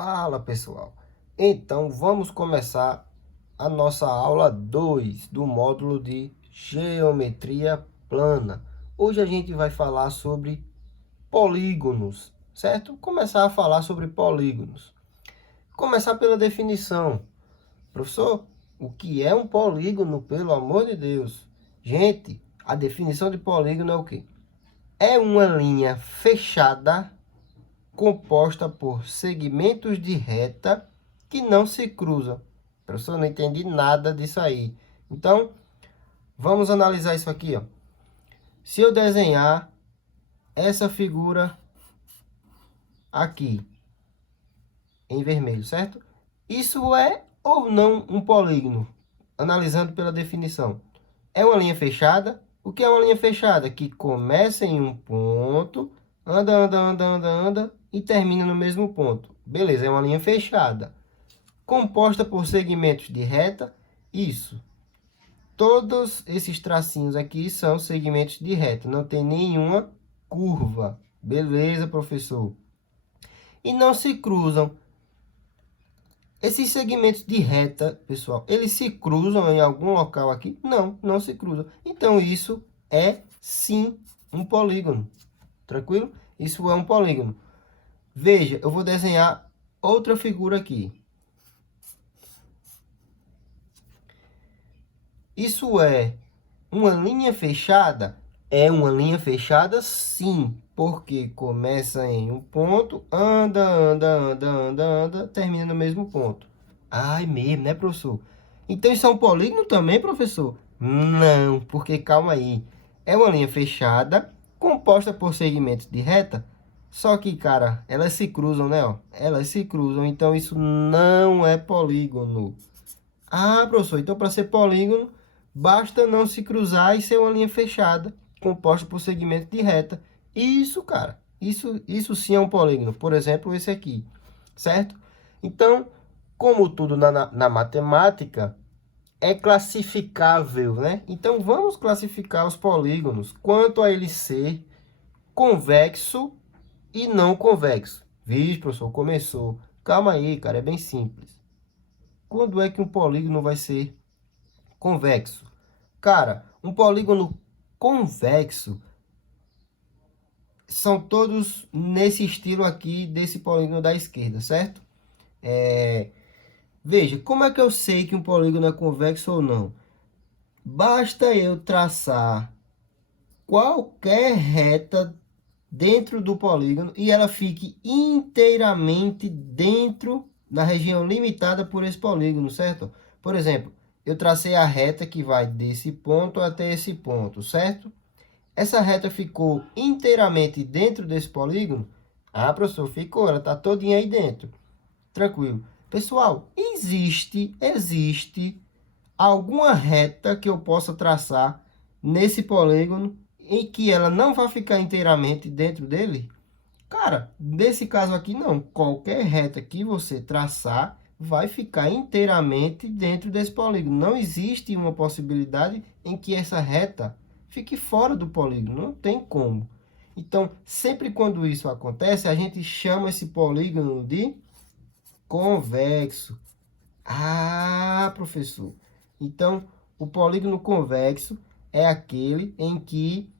Fala pessoal, então vamos começar a nossa aula 2 do módulo de geometria plana. Hoje a gente vai falar sobre polígonos, certo? Começar a falar sobre polígonos. Começar pela definição. Professor, o que é um polígono, pelo amor de Deus? Gente, a definição de polígono é o quê? É uma linha fechada composta por segmentos de reta que não se cruzam. Professor, não entendi nada disso aí. Então, vamos analisar isso aqui, ó. Se eu desenhar essa figura aqui, em vermelho, certo? Isso é ou não um polígono? Analisando pela definição. É uma linha fechada. O que é uma linha fechada? Que começa em um ponto, anda e termina no mesmo ponto. Beleza, é uma linha fechada. Composta por segmentos de reta. Isso. Todos esses tracinhos aqui são segmentos de reta. Não tem nenhuma curva. Beleza, professor? E não se cruzam. Esses segmentos de reta, pessoal, eles se cruzam em algum local aqui? Não, não se cruzam. Então, isso é, sim, um polígono. Tranquilo? Isso é um polígono. Veja, eu vou desenhar outra figura aqui. Isso é uma linha fechada? É uma linha fechada, sim. Porque começa em um ponto, anda, termina no mesmo ponto. Ai, mesmo, né, professor? Então isso é um polígono também, professor? Não, porque calma aí. É uma linha fechada, composta por segmentos de reta. Só que, cara, elas se cruzam, né? Ó? Elas se cruzam, então isso não é polígono. Ah, professor, então para ser polígono, basta não se cruzar e ser uma linha fechada, composta por segmento de reta. Isso, cara, isso sim é um polígono. Por exemplo, esse aqui, certo? Então, como tudo na matemática, é classificável, né? Então, vamos classificar os polígonos quanto a ele ser convexo e não convexo. Vixe, professor, começou. Calma aí, cara, é bem simples. Quando é que um polígono vai ser convexo? Cara, um polígono convexo são todos nesse estilo aqui desse polígono da esquerda, certo? Veja, como é que eu sei que um polígono é convexo ou não? Basta eu traçar qualquer reta dentro do polígono e ela fique inteiramente dentro da região limitada por esse polígono, certo? Por exemplo, eu tracei a reta que vai desse ponto até esse ponto, certo? Essa reta ficou inteiramente dentro desse polígono? Ah, professor, ficou, ela está todinha aí dentro. Tranquilo. Pessoal, existe alguma reta que eu possa traçar nesse polígono em que ela não vai ficar inteiramente dentro dele? Cara, nesse caso aqui não. Qualquer reta que você traçar vai ficar inteiramente dentro desse polígono. Não existe uma possibilidade em que essa reta fique fora do polígono. Não tem como. Então, sempre quando isso acontece, a gente chama esse polígono de convexo. Ah, professor. Então, o polígono convexo é aquele em que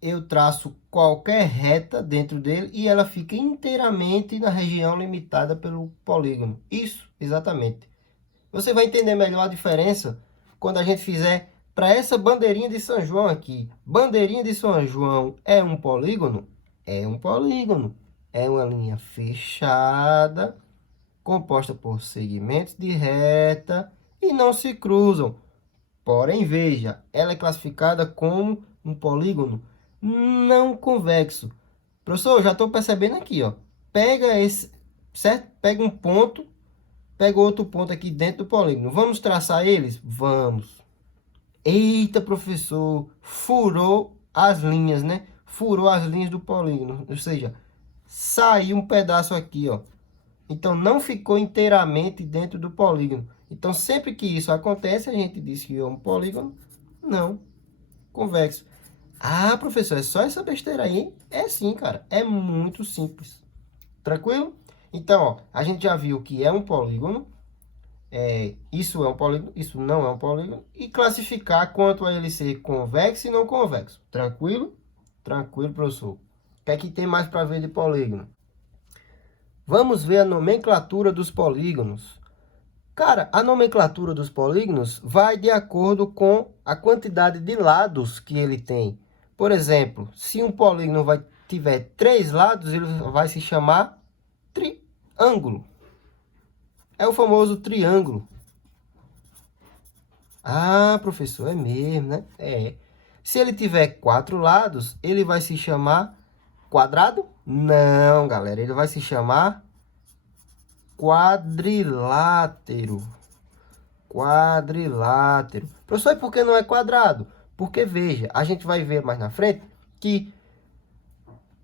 eu traço qualquer reta dentro dele e ela fica inteiramente na região limitada pelo polígono. Isso, exatamente. Você vai entender melhor a diferença quando a gente fizer para essa bandeirinha de São João aqui. Bandeirinha de São João é um polígono? É um polígono. É uma linha fechada, composta por segmentos de reta e não se cruzam. Porém, veja, ela é classificada como um polígono não convexo. Professor, eu já estou percebendo aqui, ó. Pega esse, certo? Pega um ponto, pega outro ponto aqui dentro do polígono. Vamos traçar eles? Vamos. Eita, professor, furou as linhas, né? Furou as linhas do polígono, ou seja, saiu um pedaço aqui, ó. Então, não ficou inteiramente dentro do polígono. Então, sempre que isso acontece, a gente diz que é um polígono não convexo. Ah, professor, é só essa besteira aí? É sim, cara. É muito simples. Tranquilo? Então, ó, a gente já viu que é um polígono. Isso é um polígono, isso não é um polígono. E classificar quanto a ele ser convexo e não convexo. Tranquilo? Tranquilo, professor. O que é que tem mais para ver de polígono? Vamos ver a nomenclatura dos polígonos. Cara, a nomenclatura dos polígonos vai de acordo com a quantidade de lados que ele tem. Por exemplo, se um polígono tiver 3 lados, ele vai se chamar triângulo. É o famoso triângulo. Ah, professor, é mesmo, né? É. Se ele tiver 4 lados, ele vai se chamar quadrado? Não, galera, ele vai se chamar quadrilátero. Quadrilátero. Professor, e por que não é quadrado? Porque, veja, a gente vai ver mais na frente que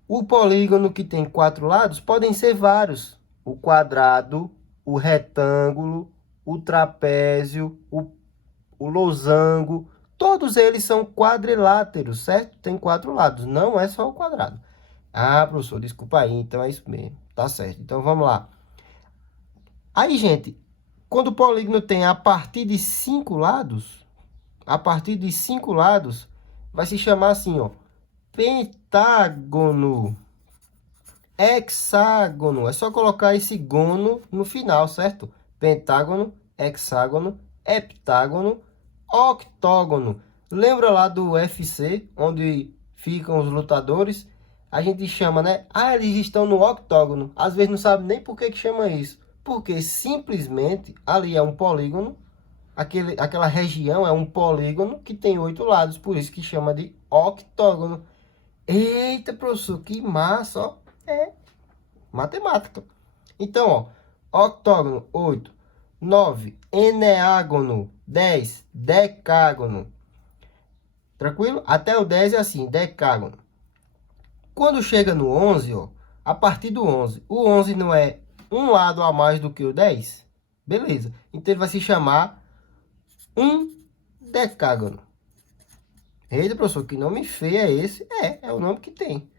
o polígono que tem 4 lados podem ser vários. O quadrado, o retângulo, o trapézio, o losango, todos eles são quadriláteros, certo? Tem 4 lados, não é só o quadrado. Ah, professor, desculpa aí, então é isso mesmo, tá certo. Então, vamos lá. Aí, gente, quando o polígono tem a partir de 5 lados, vai se chamar assim, ó, pentágono, hexágono. É só colocar esse gono no final, certo? Pentágono, hexágono, heptágono, octógono. Lembra lá do UFC, onde ficam os lutadores? A gente chama, né? Ah, eles estão no octógono. Às vezes não sabe nem por que chama isso. Porque simplesmente ali é um polígono. Aquela região é um polígono que tem 8 lados. Por isso que chama de octógono. Eita, professor, que massa, ó. É matemática. Então, ó, octógono, 8. 9, eneágono, 10, decágono. Tranquilo? Até o 10 é assim, decágono. Quando chega no 11, ó, a partir do 11, o 11 não é um lado a mais do que o 10? Beleza. Então, ele vai se chamar um decágono. Eita, professor, que nome feio é esse? É o nome que tem.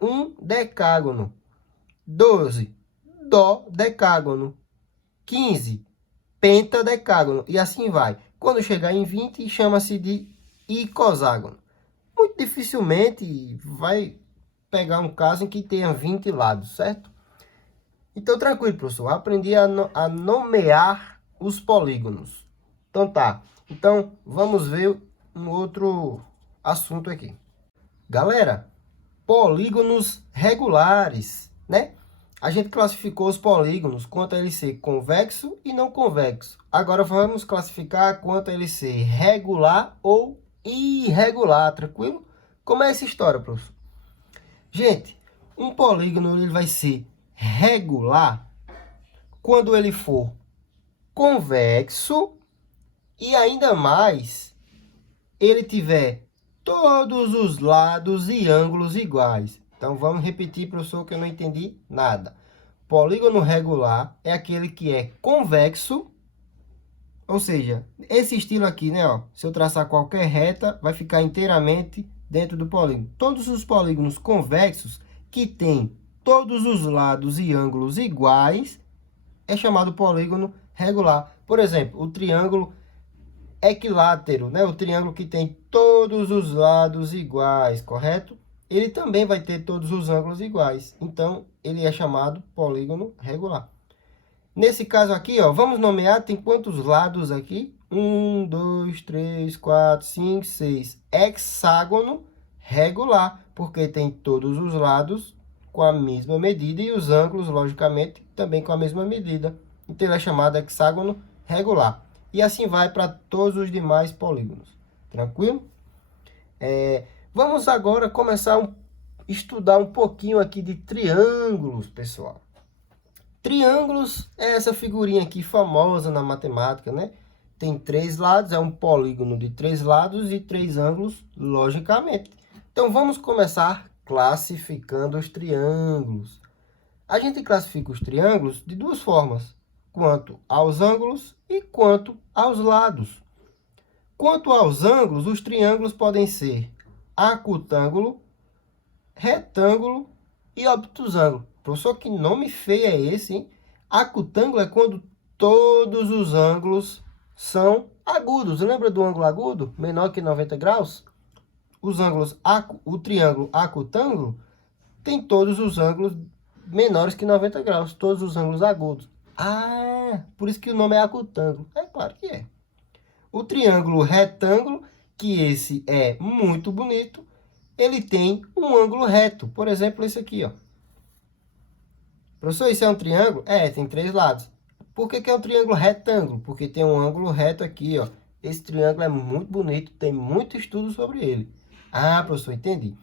Um decágono. 12, dodecágono. 15, pentadecágono. E assim vai. Quando chegar em 20, chama-se de icoságono. Muito dificilmente vai pegar um caso em que tenha 20 lados, certo? Então, tranquilo, professor. Aprendi a nomear os polígonos. Então, tá. Então, vamos ver um outro assunto aqui. Galera, polígonos regulares, né? A gente classificou os polígonos quanto a ele ser convexo e não convexo. Agora vamos classificar quanto a ele ser regular ou irregular, tranquilo? Como é essa história, professor? Gente, um polígono ele vai ser regular quando ele for convexo e ainda mais ele tiver todos os lados e ângulos iguais. Então, vamos repetir, professor, que eu não entendi nada. Polígono regular é aquele que é convexo, ou seja, esse estilo aqui, né, ó, se eu traçar qualquer reta, vai ficar inteiramente dentro do polígono. Todos os polígonos convexos que têm todos os lados e ângulos iguais é chamado polígono regular. Por exemplo, o triângulo equilátero, né? O triângulo que tem todos os lados iguais, correto? Ele também vai ter todos os ângulos iguais. Então, ele é chamado polígono regular. Nesse caso aqui, ó, vamos nomear, tem quantos lados aqui? 1, 2, 3, 4, 5, 6. Hexágono regular, porque tem todos os lados com a mesma medida e os ângulos, logicamente, também com a mesma medida. Então, ele é chamado hexágono regular. E assim vai para todos os demais polígonos. Tranquilo? Vamos agora começar a estudar um pouquinho aqui de triângulos, pessoal. Triângulos é essa figurinha aqui famosa na matemática, né? Tem 3 lados, é um polígono de 3 lados e 3 ângulos, logicamente. Então, vamos começar classificando os triângulos. A gente classifica os triângulos de duas formas, quanto aos ângulos e quanto aos lados. Quanto aos ângulos, os triângulos podem ser acutângulo, retângulo e obtusângulo. Professor, que nome feio é esse, hein? Acutângulo é quando todos os ângulos são agudos. Lembra do ângulo agudo? Menor que 90 graus? Os ângulos, o triângulo acutângulo tem todos os ângulos menores que 90 graus. Todos os ângulos agudos. Ah, por isso que o nome é acutângulo. É claro que é. O triângulo retângulo, que esse é muito bonito, ele tem um ângulo reto. Por exemplo, esse aqui, ó. Professor, isso é um triângulo? É, tem 3 lados. Por que é um triângulo retângulo? Porque tem um ângulo reto aqui, ó. Esse triângulo é muito bonito, tem muito estudo sobre ele. Ah, professor, entendi.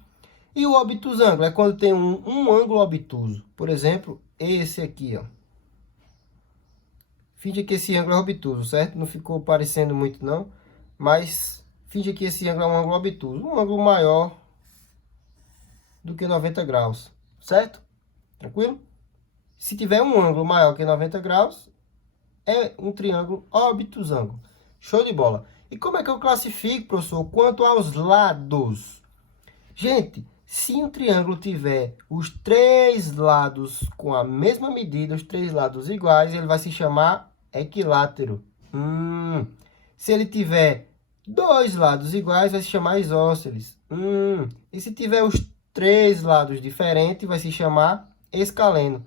E o obtusângulo é quando tem um ângulo obtuso. Por exemplo, esse aqui, ó. Finge que esse ângulo é obtuso, certo? Não ficou parecendo muito, não. Mas finge que esse ângulo é um ângulo obtuso. Um ângulo maior do que 90 graus, certo? Tranquilo? Se tiver um ângulo maior que 90 graus, é um triângulo obtusângulo. Show de bola. E como é que eu classifico, professor, quanto aos lados? Gente, se um triângulo tiver os 3 lados com a mesma medida, os 3 lados iguais, ele vai se chamar equilátero. Se ele tiver 2 lados iguais, vai se chamar isósceles. E se tiver os 3 lados diferentes, vai se chamar escaleno.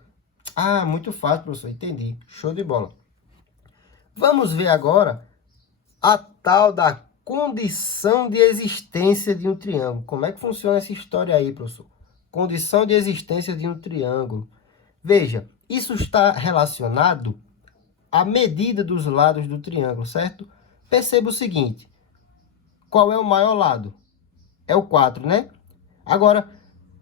Ah, muito fácil, professor. Entendi. Show de bola. Vamos ver agora a tal da condição de existência de um triângulo. Como é que funciona essa história aí, professor? Condição de existência de um triângulo. Veja, isso está relacionado à medida dos lados do triângulo, certo? Perceba o seguinte. Qual é o maior lado? É o 4, né? Agora,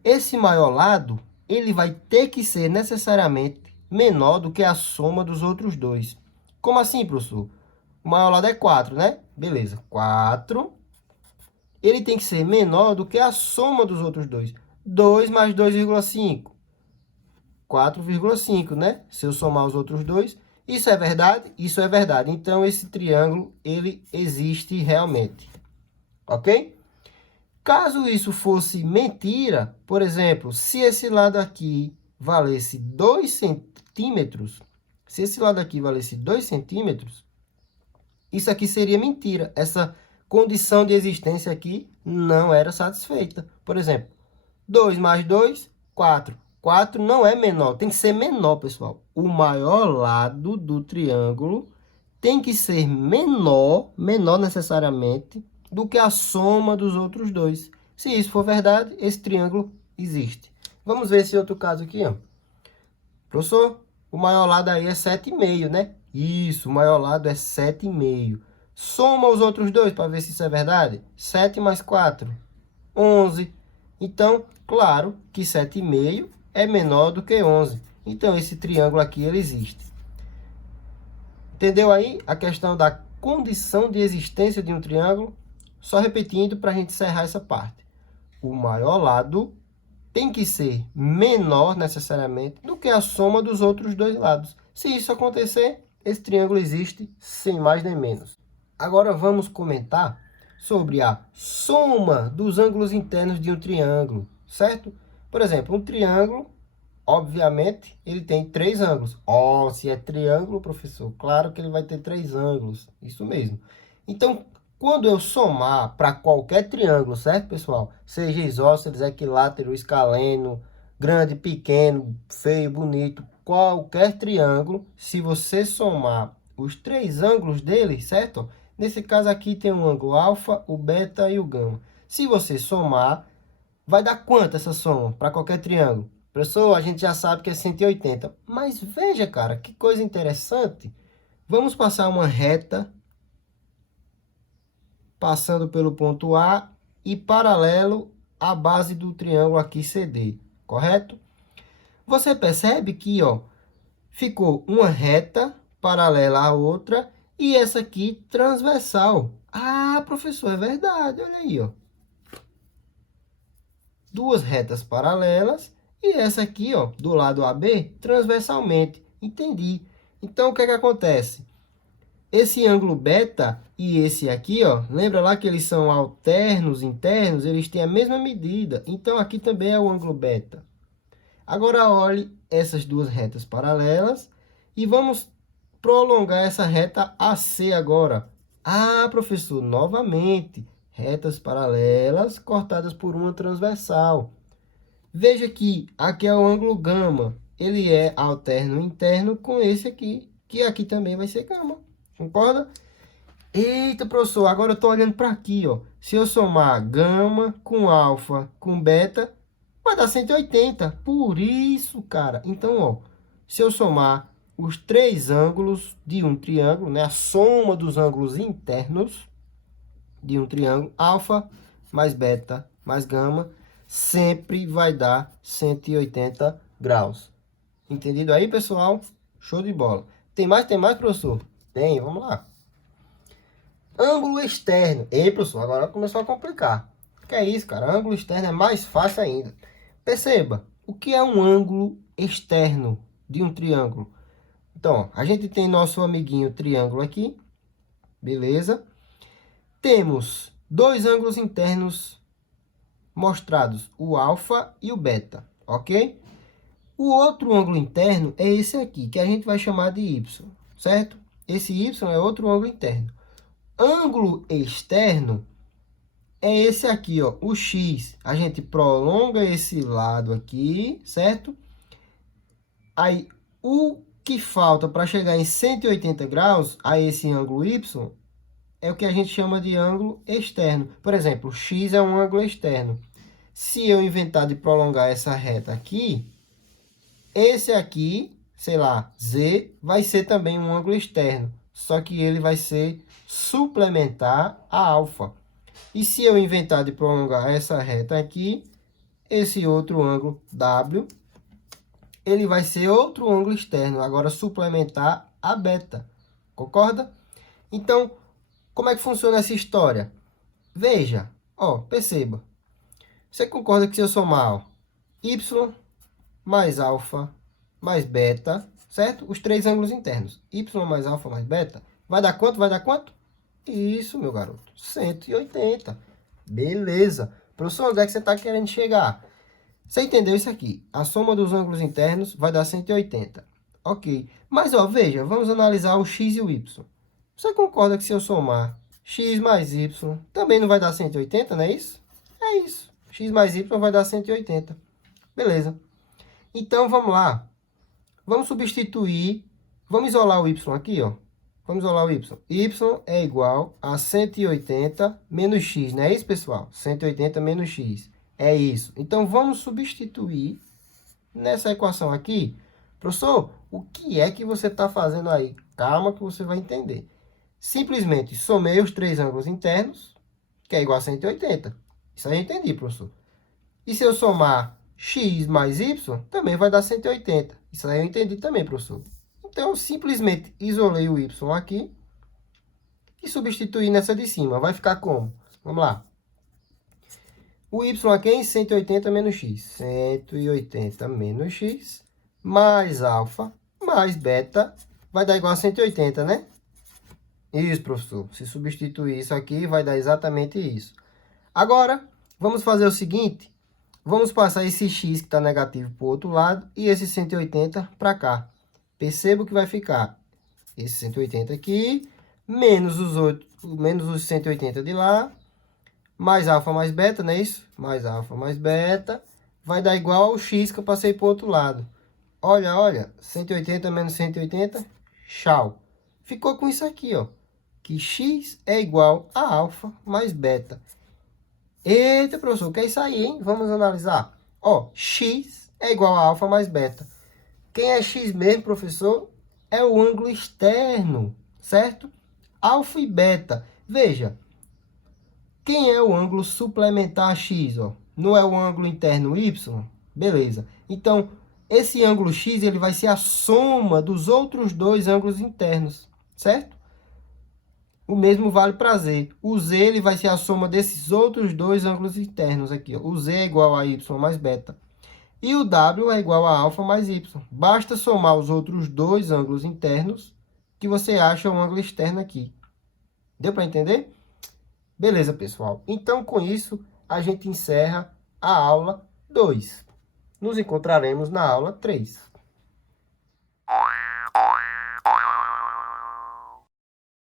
esse maior lado, ele vai ter que ser necessariamente menor do que a soma dos outros dois. Como assim, professor? O maior lado é 4, né? Beleza. 4. Ele tem que ser menor do que a soma dos outros dois. 2 mais 2,5. 4,5, né? Se eu somar os outros dois. Isso é verdade? Isso é verdade. Então, esse triângulo, ele existe realmente. Ok? Caso isso fosse mentira, por exemplo, se esse lado aqui valesse 2 centímetros, se esse lado aqui valesse 2 centímetros, isso aqui seria mentira. Essa condição de existência aqui não era satisfeita. Por exemplo, 2 mais 2, 4. 4 não é menor, tem que ser menor, pessoal. O maior lado do triângulo tem que ser menor necessariamente, do que a soma dos outros dois. Se isso for verdade, esse triângulo existe. Vamos ver esse outro caso aqui, ó. Professor, o maior lado aí é 7,5, né? Isso, o maior lado é 7,5. Soma os outros dois para ver se isso é verdade. 7 mais 4, 11. Então, claro que 7,5 é menor do que 11. Então, esse triângulo aqui, ele existe. Entendeu aí a questão da condição de existência de um triângulo? Só repetindo para a gente encerrar essa parte. O maior lado tem que ser menor necessariamente do que a soma dos outros dois lados. Se isso acontecer, esse triângulo existe sem mais nem menos. Agora vamos comentar sobre a soma dos ângulos internos de um triângulo, certo? Por exemplo, um triângulo, obviamente, ele tem 3 ângulos. Se é triângulo, professor, claro que ele vai ter 3 ângulos. Isso mesmo. Então, quando eu somar para qualquer triângulo, certo, pessoal? Seja isósceles, equilátero, escaleno, grande, pequeno, feio, bonito, qualquer triângulo, se você somar os 3 ângulos dele, certo? Nesse caso aqui tem um ângulo alfa, o beta e o gama. Se você somar, vai dar quanto essa soma para qualquer triângulo? Professor, a gente já sabe que é 180. Mas veja, cara, que coisa interessante. Vamos passar uma reta passando pelo ponto A e paralelo à base do triângulo aqui CD, correto? Você percebe que, ó, ficou uma reta paralela à outra e essa aqui transversal. Ah, professor, é verdade, olha aí, ó. 2 retas paralelas e essa aqui, ó, do lado AB, transversalmente. Entendi. Então, o que é que acontece? Esse ângulo beta e esse aqui, ó, lembra lá que eles são alternos internos, eles têm a mesma medida. Então, aqui também é o ângulo beta. Agora olhe essas duas retas paralelas e vamos prolongar essa reta AC agora. Ah, professor, novamente, retas paralelas cortadas por uma transversal. Veja que aqui é o ângulo gama. Ele é alterno interno com esse aqui, que aqui também vai ser gama. Concorda? Eita, professor, agora eu estou olhando para aqui, ó. Se eu somar gama com alfa com beta, vai dar 180. Por isso, cara. Então, ó, se eu somar os três ângulos de um triângulo, né? A soma dos ângulos internos de um triângulo, alfa mais beta mais gama, sempre vai dar 180 graus. Entendido aí, pessoal? Show de bola. Tem mais, professor? Tem, vamos lá. Ângulo externo. Ei, professor, agora começou a complicar. Que é isso, cara? Ângulo externo é mais fácil ainda. Perceba, o que é um ângulo externo de um triângulo? Então, a gente tem nosso amiguinho triângulo aqui. Beleza? Temos dois ângulos internos mostrados, o alfa e o beta, ok? O outro ângulo interno é esse aqui, que a gente vai chamar de y, certo? Esse y é outro ângulo interno. Ângulo externo é esse aqui, ó, o x. A gente prolonga esse lado aqui, certo? Aí, o que falta para chegar em 180 graus a esse ângulo y é o que a gente chama de ângulo externo. Por exemplo, x é um ângulo externo. Se eu inventar de prolongar essa reta aqui, esse aqui, sei lá, z, vai ser também um ângulo externo. Só que ele vai ser suplementar a alfa. E se eu inventar de prolongar essa reta aqui, esse outro ângulo W, ele vai ser outro ângulo externo, agora suplementar a beta. Concorda? Então, como é que funciona essa história? Veja, ó, perceba. Você concorda que se eu somar ó, y mais alfa mais beta, certo? Os três ângulos internos, y mais alfa mais beta, vai dar quanto? Vai dar quanto? Isso, meu garoto, 180. Beleza. Professor, onde é que você está querendo chegar? Você entendeu isso aqui? A soma dos ângulos internos vai dar 180. Ok. Mas, ó, veja, vamos analisar o x e o y. Você concorda que se eu somar x mais y, também não vai dar 180, não é isso? É isso. X mais y vai dar 180. Beleza. Então, vamos lá. Vamos substituir. Vamos isolar o y aqui, ó. Vamos isolar o y. Y é igual a 180 menos x, não é isso, pessoal? 180 menos x. É isso. Então, vamos substituir nessa equação aqui. Professor, o que é que você está fazendo aí? Calma que você vai entender. Simplesmente somei os três ângulos internos, que é igual a 180. Isso aí eu entendi, professor. E se eu somar x mais y, também vai dar 180. Isso aí eu entendi também, professor. Então, eu simplesmente isolei o y aqui e substituí nessa de cima. Vai ficar como? Vamos lá. O y aqui é em 180 menos x. 180 menos x mais alfa mais beta vai dar igual a 180, né? Isso, professor. Se substituir isso aqui, vai dar exatamente isso. Agora, vamos fazer o seguinte. Vamos passar esse x que está negativo para o outro lado e esse 180 para cá. Perceba que vai ficar esse 180 aqui, menos os 180 de lá, mais alfa mais beta, não é isso? Mais alfa mais beta, vai dar igual ao x que eu passei para o outro lado. Olha, olha, 180 menos 180, tchau. Ficou com isso aqui, ó, que x é igual a alfa mais beta. Eita, professor, o que é isso aí, hein? Vamos analisar. Ó, x é igual a alfa mais beta. Quem é x mesmo, professor? É o ângulo externo, certo? Alfa e beta. Veja, quem é o ângulo suplementar a x, ó? Não é o ângulo interno y? Beleza. Então, esse ângulo x ele vai ser a soma dos outros dois ângulos internos, certo? O mesmo vale para z. O z ele vai ser a soma desses outros dois ângulos internos aqui, ó. O z é igual a y mais beta. E o w é igual a alfa mais y. Basta somar os outros dois ângulos internos que você acha um ângulo externo aqui. Deu para entender? Beleza, pessoal. Então, com isso, a gente encerra a aula 2. Nos encontraremos na aula 3.